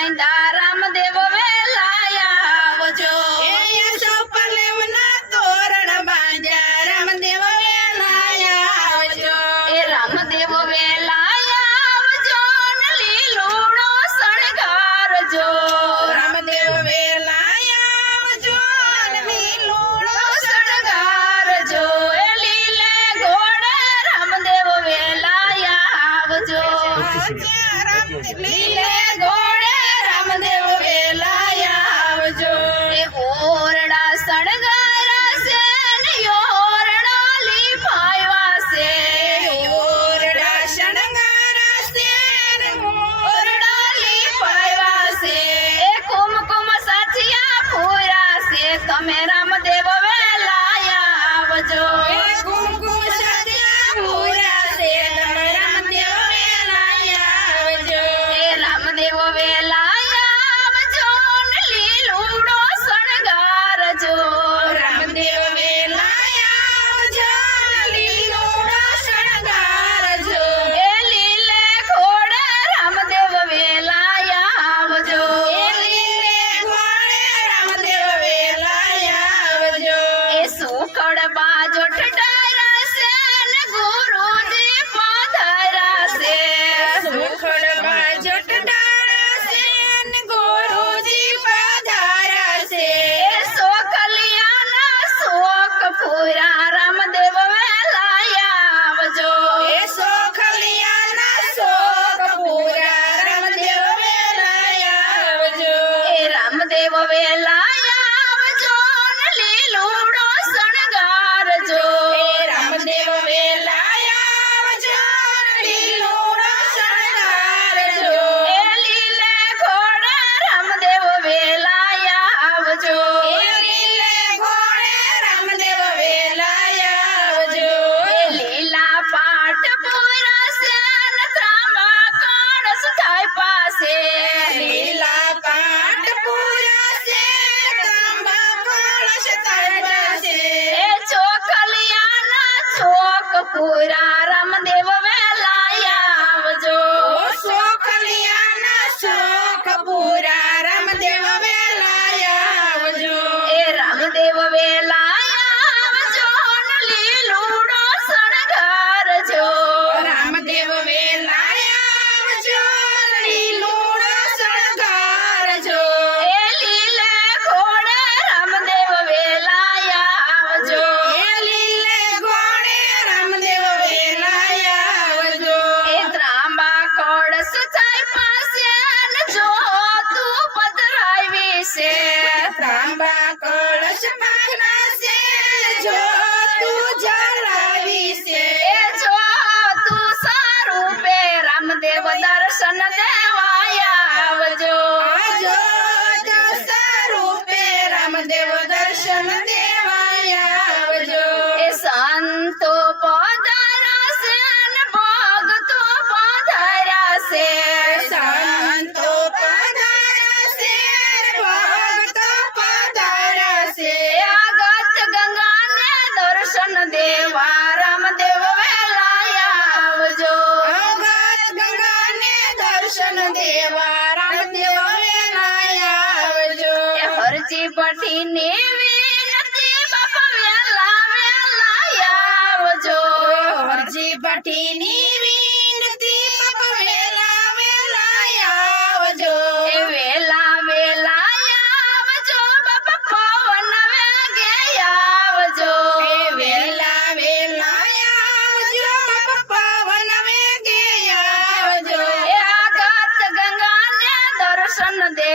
બાંધા રામદેવ વેલાયા આવજો તોરણ બાંધ્યા રામદેવ વેલાયા આવજો એ રામદેવ વેલાયા આવજો ને લીલુડો શણગારજો રામદેવ વેલાયા આવજો ને લીલુડો શણગારજો એ લીલે ઘોડે રામદેવ વેલાયા આવજો લીલે ઘોડે રામદેવ વેલાયા આવજો એ ઓરડા શણગારા છે ને ઓરડા લીપાવ્યા છે ઓરડા શણગારા છે ને ઓરડા લીપાવ્યા છે એ કુમકુમ સાચિયા પૂરા છે તમે રામદેવ વેલાયા આવજો એ કુમકુમ સાચિયા પૂરા છે તમે રામદેવ વેલાયા આવજો એ રામદેવ વેલાયા આવજો ને લીલુડો શણગારજો રામદેવ વેલાયા આવજો ને લીલુડો શણગારજો એ લીલે ઘોડે રામદેવ વેલાયા આવજો એ લીલે ઘોડે રામદેવ વેલાયા આવજો એ સુખડ બાજો ઠઠારા છે ને ગુરુજી પધાર્યા છે સુખડ બાજો ઠઠારા છે ને ગુરુજી પધાર્યા છે એ સોખલિયાના શોખ પૂરા રામદેવ વેલાયા આવજો એ સોખલિયાના શોખ પૂરા રામદેવ વેલાયા આવજો એ રામદેવ વેલાયા આવજો ને લીલુડો શણગારજો એ રામદેવ વેલાયા આવજો ને લીલુડો શણગારજો એ લીલે ઘોડે રામદેવ વેલાયા આવજો એ લીલે ઘોડે રામદેવ વેલાયા આવજો એ લીલા પાટ પૂરા છે ને ત્રાંબા કળશ થાય પાસે લીલા પાટ પૂરા છે ત્રાંબા કળશ થાય પાસે એ ચોખલિયાના ચોક પૂરા રામદેવ વેલાયા આવજો ચોખલિયાના ચોક પૂરા રામદેવ વેલાયા આવજો એ રામદેવ વેલાયા આવજો ને લીલુડો શણગારજો રામદેવ વેલાયા આવજો ને લીલુડો શણગારજો એ લીલે ઘોડે રામદેવ વેલાયા આવજો એ લીલે ઘોડે રામદેવ વેલાયા આવજો એ ત્રાંબા કળશ થાય પાસે ને જો તું પધરાવી છે ત્રાંબા કળશ પાકના છે જો તું જલાવી છે એ જો તું સ્વરૂપે રામદેવ દર્શન દેવાયા આવજો જો તું સ્વરૂપે રામદેવ દર્શન દેવાયા આવજો એ સંતો પધાર્યા છે ને ભક્તો પધાર્યા છે સંતો પધાર્યા છે ને ભક્તો પધાર્યા છે આગત ગંગાને દર્શન દેવા રામદેવ વેલાયા આવજો આગત ગંગાને દર્શન દેવા રામદેવ વેલાયા આવજો એ હરજી ભટ્ટીની વિનતી બાપા વેલા વેલાયા આવજો હરજી ભટ્ટીની વિનતી બાપા વેલા વેલાયા આવજો એ વેલા વેલાયા આવજો બાપા પવન વેગે આવજો એ વેલા વેલાયા આવજો બાપા પવન વેગે આવજો એ આગત ગંગાને દર્શન દે